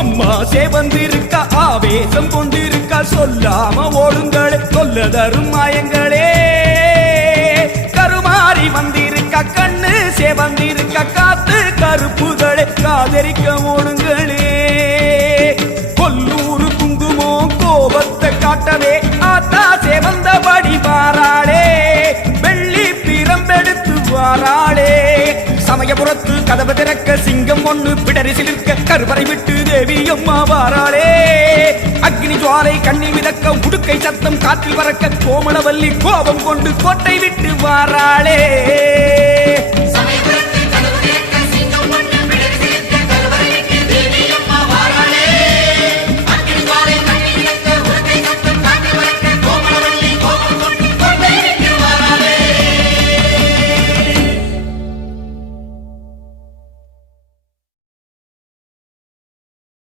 அம்மா சேவந்திருக்க ஆவேசம் கொண்டிருக்க சொல்லாம ஓடுங்களே சொல்ல தரும் மாயங்களே கருமாறி வந்திருக்க கண்ணு சேவந்திருக்க காத்து கருப்புகளே காதரிக்க ஓடுங்களே கொல்லூரு குங்குமோ கோபத்தை காட்டவே ஆத்தா சேவந்தபடி வாராளே வெள்ளி பிரம்பெடுத்து வாராளே சமயபுரத்து கதவு திறக்க சிங்கம் ஒண்ணு பிடரி சிலிர்க்க கருவறை விட்டு தேவி அம்மா வாராளே அக்னி ஜுவாலை கண்ணில் மிதக்க உடுக்கை சத்தம் காற்றில் பறக்க கோமளவல்லி கோபம் கொண்டு கோட்டை விட்டு வாராளே